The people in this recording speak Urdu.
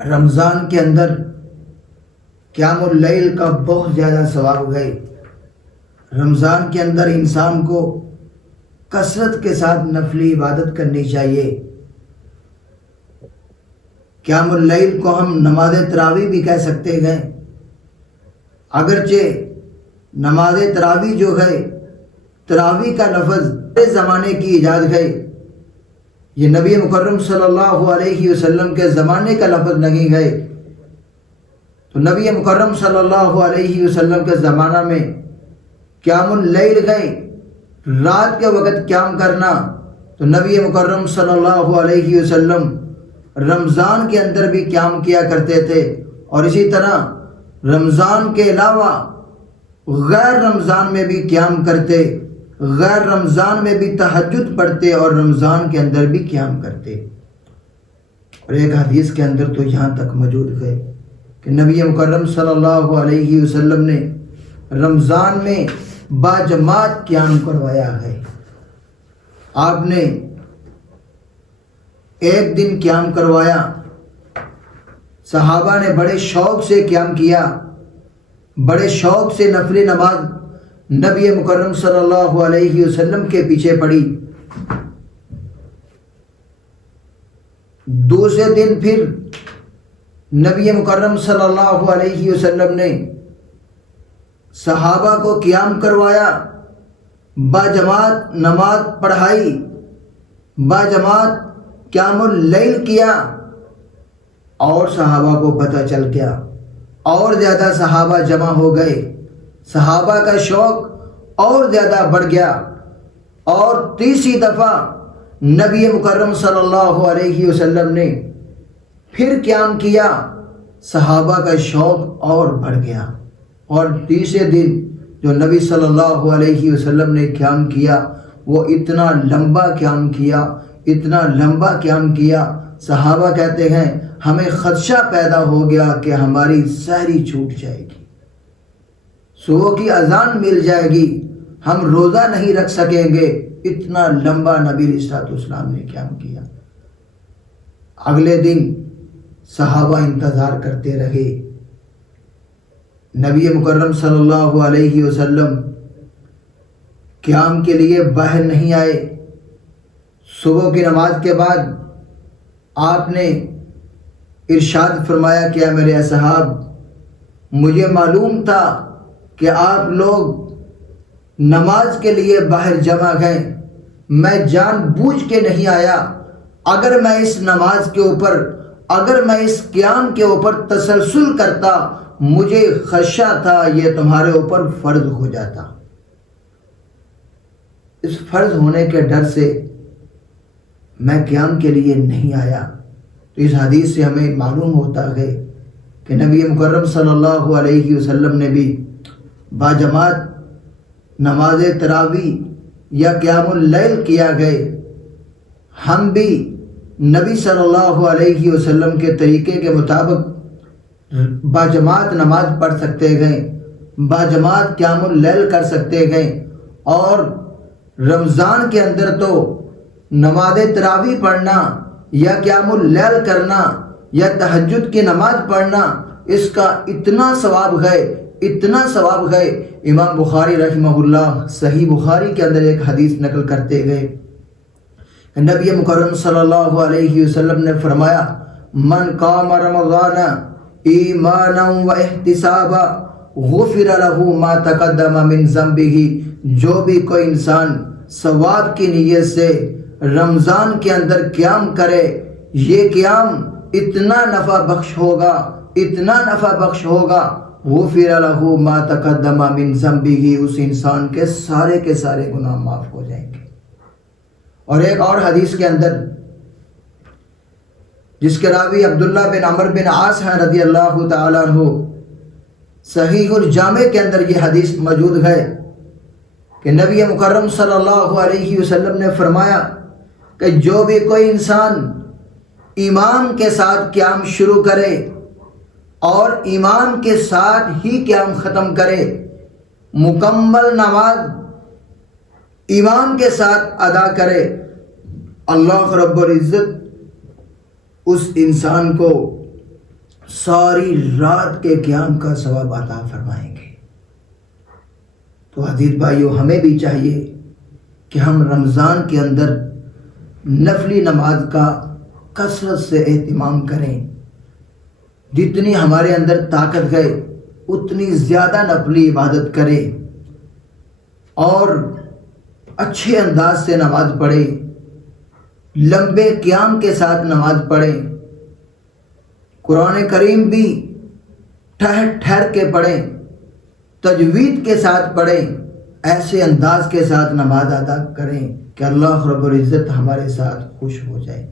رمضان کے اندر قیام اللیل کا بہت زیادہ ثواب ہے۔ رمضان کے اندر انسان کو کثرت کے ساتھ نفلی عبادت کرنی چاہیے۔ قیام اللیل کو ہم نماز تراویح بھی کہہ سکتے ہیں، اگرچہ نماز تراویح جو ہے، تراویح کا لفظ اس زمانے کی ایجاد ہے، یہ نبی مکرم صلی اللہ علیہ وسلم کے زمانے کا لفظ نہیں ہے۔ تو نبی مکرم صلی اللہ علیہ وسلم کے زمانہ میں قیام اللیل گئے، رات کے وقت قیام کرنا، تو نبی مکرم صلی اللہ علیہ وسلم رمضان کے اندر بھی قیام کیا کرتے تھے، اور اسی طرح رمضان کے علاوہ غیر رمضان میں بھی قیام کرتے، غیر رمضان میں بھی تہجد پڑھتے اور رمضان کے اندر بھی قیام کرتے۔ اور ایک حدیث کے اندر تو یہاں تک موجود ہے کہ نبی مکرم صلی اللہ علیہ وسلم نے رمضان میں باجماعت قیام کروایا ہے۔ آپ نے ایک دن قیام کروایا، صحابہ نے بڑے شوق سے قیام کیا، بڑے شوق سے نفلی نماز نبی مکرم صلی اللہ علیہ وسلم کے پیچھے پڑھی۔ دوسرے دن پھر نبی مکرم صلی اللہ علیہ وسلم نے صحابہ کو قیام کروایا، باجماعت نماز پڑھائی، باجماعت قیام اللیل کیا، اور صحابہ کو پتہ چل گیا، اور زیادہ صحابہ جمع ہو گئے، صحابہ کا شوق اور زیادہ بڑھ گیا، اور تیسری دفعہ نبی مکرم صلی اللہ علیہ وسلم نے پھر قیام کیا، صحابہ کا شوق اور بڑھ گیا، اور تیسرے دن جو نبی صلی اللہ علیہ وسلم نے قیام کیا وہ اتنا لمبا قیام کیا، اتنا لمبا قیام کیا، صحابہ کہتے ہیں ہمیں خدشہ پیدا ہو گیا کہ ہماری سحری چھوٹ جائے گی، صبح کی اذان مل جائے گی، ہم روزہ نہیں رکھ سکیں گے، اتنا لمبا نبی علیہ الصلوۃ والسلام نے قیام کیا۔ اگلے دن صحابہ انتظار کرتے رہے، نبی مکرم صلی اللہ علیہ وسلم قیام کے لیے باہر نہیں آئے۔ صبح کی نماز کے بعد آپ نے ارشاد فرمایا کہ اے میرے اصحاب، مجھے معلوم تھا کہ آپ لوگ نماز کے لیے باہر جمع گئے، میں جان بوجھ کے نہیں آیا، اگر میں اس نماز کے اوپر، اگر میں اس قیام کے اوپر تسلسل کرتا، مجھے خدشہ تھا یہ تمہارے اوپر فرض ہو جاتا۔ اس فرض ہونے کے ڈر سے میں قیام کے لیے نہیں آیا۔ تو اس حدیث سے ہمیں معلوم ہوتا ہے کہ نبی مکرم صلی اللہ علیہ وسلم نے بھی باجماعت نماز تراویح یا قیام اللیل کیا گئے۔ ہم بھی نبی صلی اللہ علیہ وسلم کے طریقے کے مطابق باجماعت نماز پڑھ سکتے ہیں، باجماعت قیام اللیل کر سکتے ہیں، اور رمضان کے اندر تو نماز تراویح پڑھنا یا قیام اللیل کرنا یا تہجد کی نماز پڑھنا، اس کا اتنا ثواب ہے، اتنا ثواب ہے۔ امام بخاری رحمہ اللہ صحیح بخاری کے اندر ایک حدیث نقل کرتے گئے، نبی مکرم صلی اللہ علیہ وسلم نے فرمایا من قام رمضان ایمانا و احتسابا غفر له ما تقدم من ذنبه، جو بھی کوئی انسان ثواب کی نیت سے رمضان کے اندر قیام کرے، یہ قیام اتنا نفع بخش ہوگا، اتنا نفع بخش ہوگا، غفر له ما تقدم من ذنبه، اس انسان کے سارے گناہ معاف ہو جائیں گے۔ اور ایک اور حدیث کے اندر جس کے راوی عبداللہ بن عمر بن عاص ہیں رضی اللہ تعالیٰ عنہ، صحیح الجامع کے اندر یہ حدیث موجود ہے کہ نبی مکرم صلی اللہ علیہ وسلم نے فرمایا کہ جو بھی کوئی انسان ایمان کے ساتھ قیام شروع کرے اور ایمان کے ساتھ ہی قیام ختم کرے، مکمل نماز ایمان کے ساتھ ادا کرے، اللہ رب العزت اس انسان کو ساری رات کے قیام کا ثواب عطا فرمائیں گے۔ تو عزیز بھائیو، ہمیں بھی چاہیے کہ ہم رمضان کے اندر نفلی نماز کا کثرت سے اہتمام کریں، جتنی ہمارے اندر طاقت ہے اتنی زیادہ نفلی عبادت کریں اور اچھے انداز سے نماز پڑھیں، لمبے قیام کے ساتھ نماز پڑھیں، قرآن کریم بھی ٹھہر ٹھہر کے پڑھیں، تجوید کے ساتھ پڑھیں، ایسے انداز کے ساتھ نماز ادا کریں کہ اللہ رب العزت ہمارے ساتھ خوش ہو جائے۔